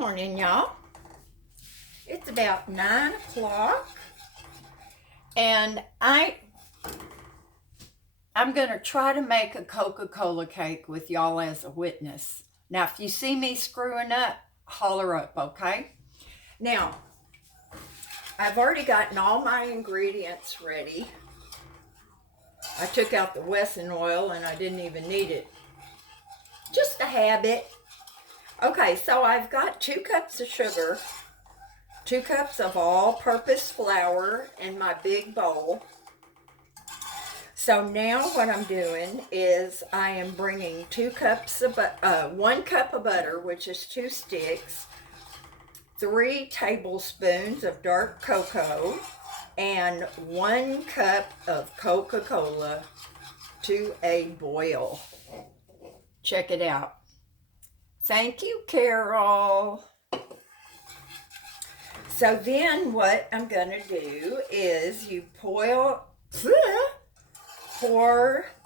Morning, y'all. It's about 9 o'clock, and I'm going to try to make a Coca-Cola cake with y'all as a witness. Now, if you see me screwing up, holler up, okay? Now, I've already gotten all my ingredients ready. I took out the Wesson oil, and I didn't even need it. Just a habit. Okay, so I've got 2 cups of sugar, 2 cups of all-purpose flour in my big bowl. So now what I'm doing is I am bringing 1 cup of butter, which is 2 sticks, 3 tablespoons of dark cocoa, and 1 cup of Coca-Cola to a boil. Check it out. Thank you, Carol. So then what I'm going to do is you pour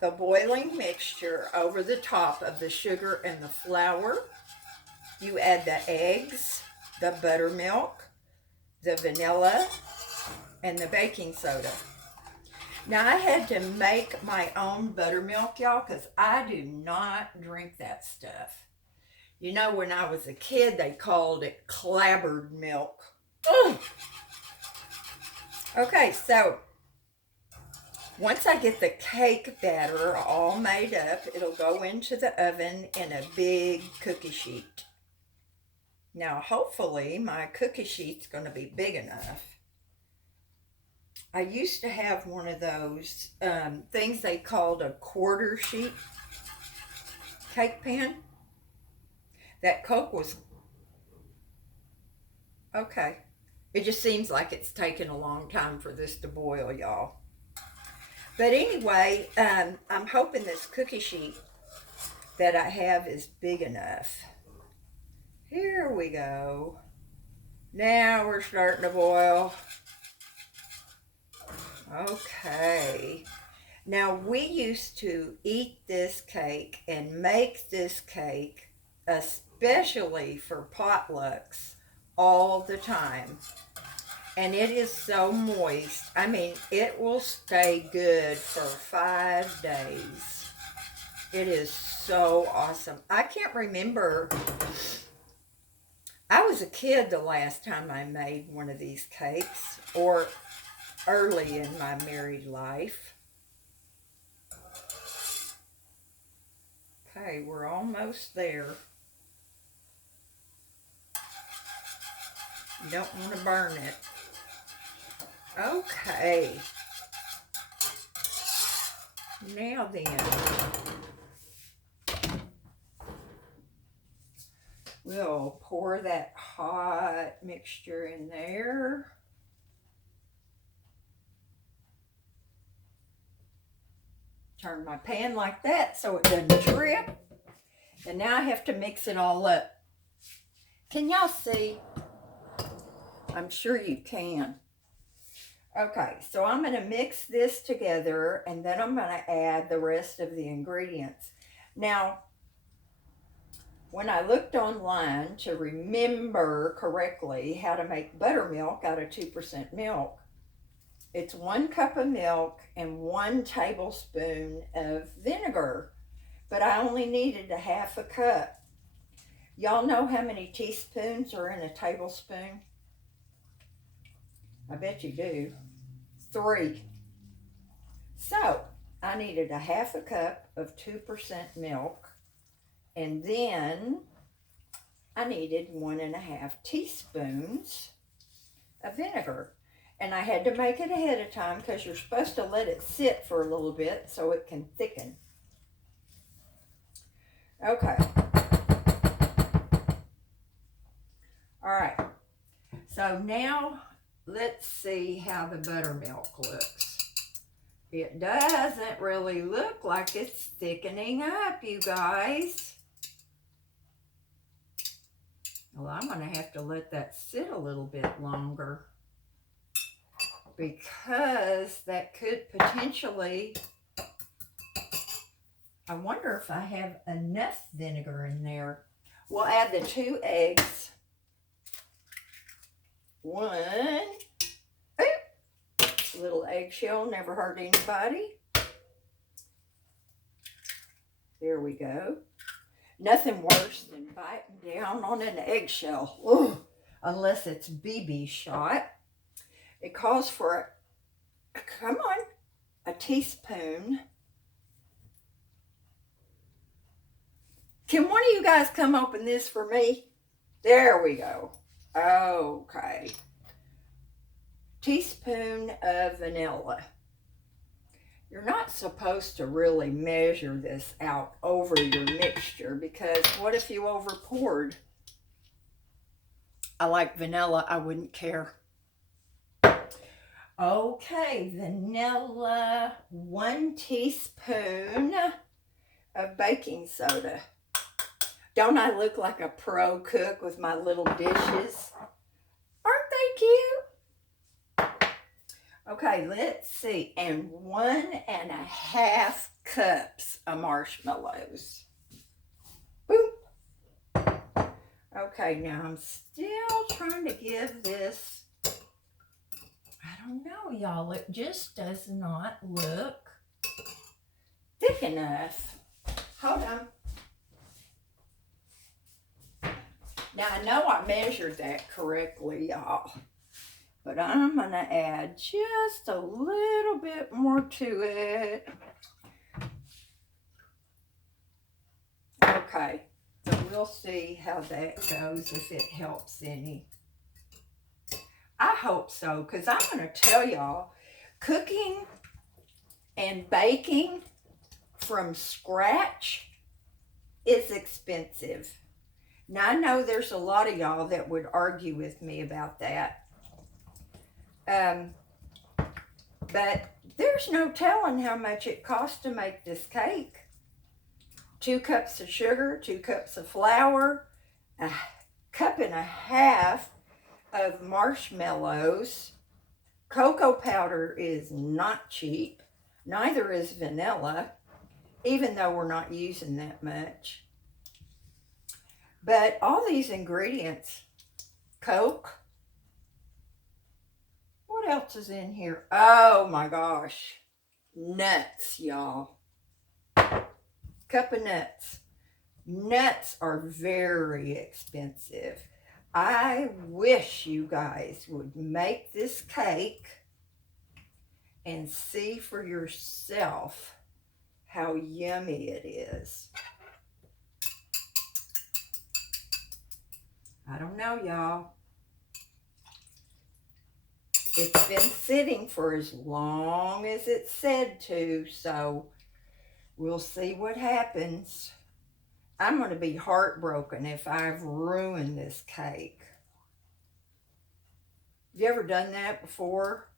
the boiling mixture over the top of the sugar and the flour. You add the eggs, the buttermilk, the vanilla, and the baking soda. Now I had to make my own buttermilk, y'all, because I do not drink that stuff. You know, when I was a kid, they called it clabbered milk. Ugh. Okay, so once I get the cake batter all made up, it'll go into the oven in a big cookie sheet. Now, hopefully, my cookie sheet's going to be big enough. I used to have one of those things they called a quarter sheet cake pan. That Coke was okay. It just seems like it's taken a long time for this to boil, y'all. But anyway, I'm hoping this cookie sheet that I have is big enough. Here we go. Now we're starting to boil. Okay. Now we used to eat this cake and make this cake especially for potlucks all the time. And it is so moist. I mean, it will stay good for 5 days. It is so awesome. I can't remember. I was a kid the last time I made one of these cakes, or early in my married life. Okay, we're almost there. You don't want to burn it. Okay. Now then, we'll pour that hot mixture in there. Turn my pan like that so it doesn't drip. And now I have to mix it all up. Can y'all see? I'm sure you can. Okay, so I'm going to mix this together, and then I'm going to add the rest of the ingredients. Now, when I looked online to remember correctly how to make buttermilk out of 2% milk, it's 1 cup of milk and 1 tablespoon of vinegar, but I only needed a half a cup. Y'all know how many teaspoons are in a tablespoon? I bet you do. 3. So I needed a half a cup of 2% milk, and then I needed 1.5 teaspoons of vinegar. And I had to make it ahead of time because you're supposed to let it sit for a little bit so it can thicken. Okay. All right. So now let's see how the buttermilk looks. It doesn't really look like it's thickening up, you guys. Well, I'm going to have to let that sit a little bit longer, because that could potentially, I wonder if I have enough vinegar in there. We'll add the 2 eggs. one. Oop, little eggshell, never hurt anybody. There we go. Nothing worse than biting down on an eggshell. Ugh, unless it's BB shot. It calls for, come on, a teaspoon. Can one of you guys come open this for me? There we go. Okay. Teaspoon of vanilla. You're not supposed to really measure this out over your mixture because what if you over poured? I like vanilla. I wouldn't care. Okay, vanilla, 1 teaspoon of baking soda. Don't I look like a pro cook with my little dishes? Aren't they cute? Okay, let's see. And 1.5 cups of marshmallows. Boom. Okay, now I'm still trying to give this, I don't know, y'all. It just does not look thick enough. Hold on. Now, I know I measured that correctly, y'all. But I'm going to add just a little bit more to it. Okay, so we'll see how that goes, if it helps any. I hope so, because I'm going to tell y'all, cooking and baking from scratch is expensive. Now, I know there's a lot of y'all that would argue with me about that. But there's no telling how much it costs to make this cake. 2 cups of sugar, 2 cups of flour, 1.5 cups of marshmallows. Cocoa powder is not cheap. Neither is vanilla, even though we're not using that much. But all these ingredients, Coke. What else is in here? Oh my gosh. Nuts, y'all. Cup of nuts. Nuts are very expensive. I wish you guys would make this cake and see for yourself how yummy it is. I don't know, y'all. It's been sitting for as long as it said to, so we'll see what happens. I'm going to be heartbroken if I've ruined this cake. Have you ever done that before?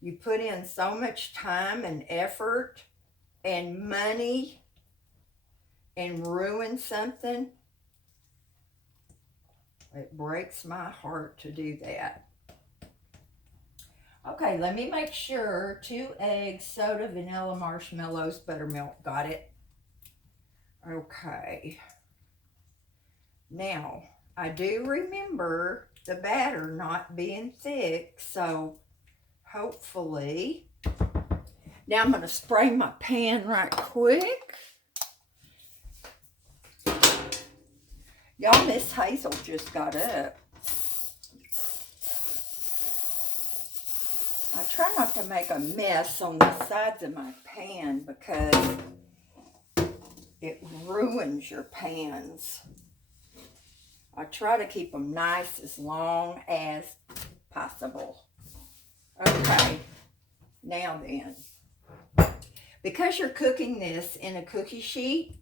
You put in so much time and effort and money and ruin something? It breaks my heart to do that. Okay, let me make sure. 2 eggs, soda, vanilla, marshmallows, buttermilk. Got it? Okay. Now, I do remember the batter not being thick, so hopefully. Now I'm going to spray my pan right quick. Y'all, Miss Hazel just got up. I try not to make a mess on the sides of my pan because it ruins your pans. I try to keep them nice as long as possible. Okay, now then, because you're cooking this in a cookie sheet,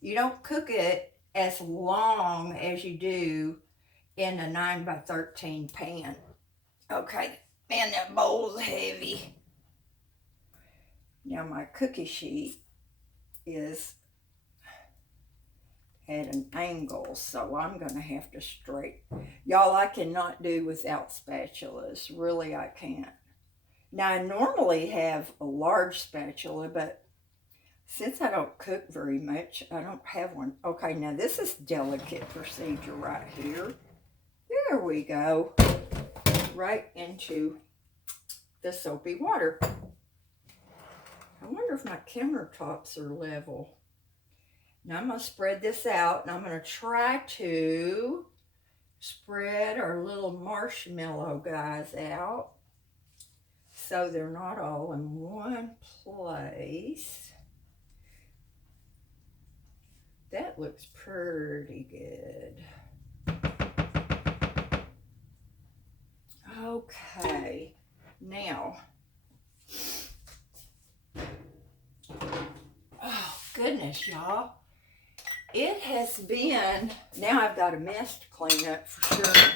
you don't cook it as long as you do in a 9x13 pan. Okay, man, that bowl's heavy. Now my cookie sheet is at an angle, so I'm going to have to straighten. Y'all, I cannot do without spatulas. Really, I can't. Now, I normally have a large spatula, but since I don't cook very much, I don't have one. Okay, now this is delicate procedure right here. There we go. right into the soapy water. I wonder if my countertops are level. Now I'm going to spread this out, and I'm going to try to spread our little marshmallow guys out so they're not all in one place. That looks pretty good. Okay, now, oh goodness, y'all. It has been, now I've got a mess to clean up for sure.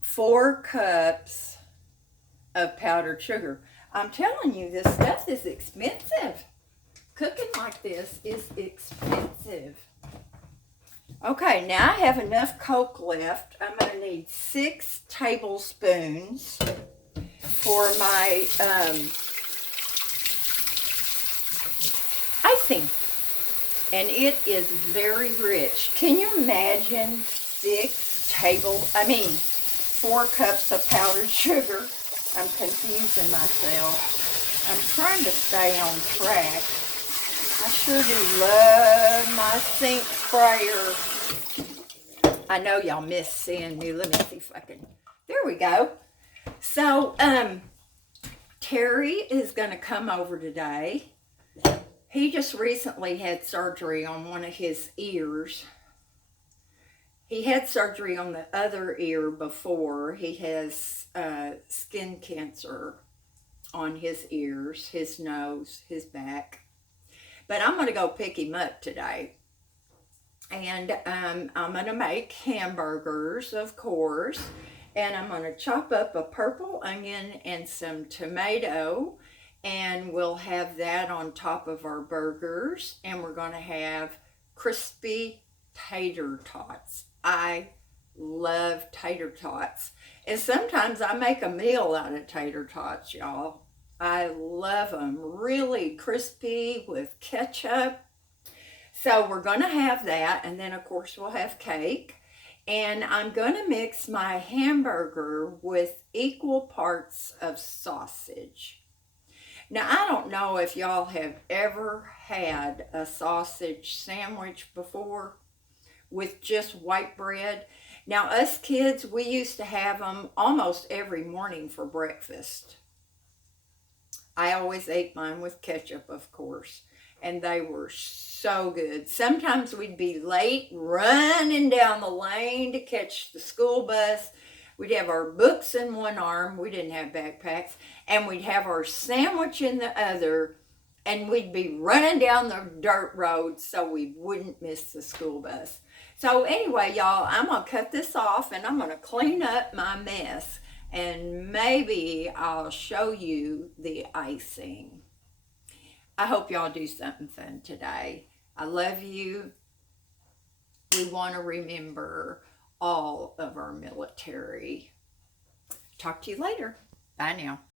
4 cups of powdered sugar. I'm telling you, this stuff is expensive. Cooking like this is expensive. Okay, now I have enough Coke left. I'm going to need 6 tablespoons for my icing. And it is very rich. Can you imagine 4 cups of powdered sugar? I'm confusing myself. I'm trying to stay on track. I sure do love my sink sprayer. I know y'all miss seeing me. Let me see if I can. There we go. So, Terry is going to come over today. He just recently had surgery on one of his ears. He had surgery on the other ear before. He has skin cancer on his ears, his nose, his back. But I'm going to go pick him up today. And I'm going to make hamburgers, of course. And I'm going to chop up a purple onion and some tomato. And we'll have that on top of our burgers. And we're going to have crispy tater tots. I love tater tots. And sometimes I make a meal out of tater tots, y'all. I love them. Really crispy with ketchup. So we're going to have that. And then, of course, we'll have cake. And I'm going to mix my hamburger with equal parts of sausage. Now, I don't know if y'all have ever had a sausage sandwich before with just white bread. Now, us kids, we used to have them almost every morning for breakfast. I always ate mine with ketchup, of course, and they were so good. Sometimes we'd be late running down the lane to catch the school bus. We'd have our books in one arm. We didn't have backpacks. And we'd have our sandwich in the other. And we'd be running down the dirt road so we wouldn't miss the school bus. So anyway, y'all, I'm going to cut this off and I'm going to clean up my mess. And maybe I'll show you the icing. I hope y'all do something fun today. I love you. We want to remember all of our military. Talk to you later. Bye now.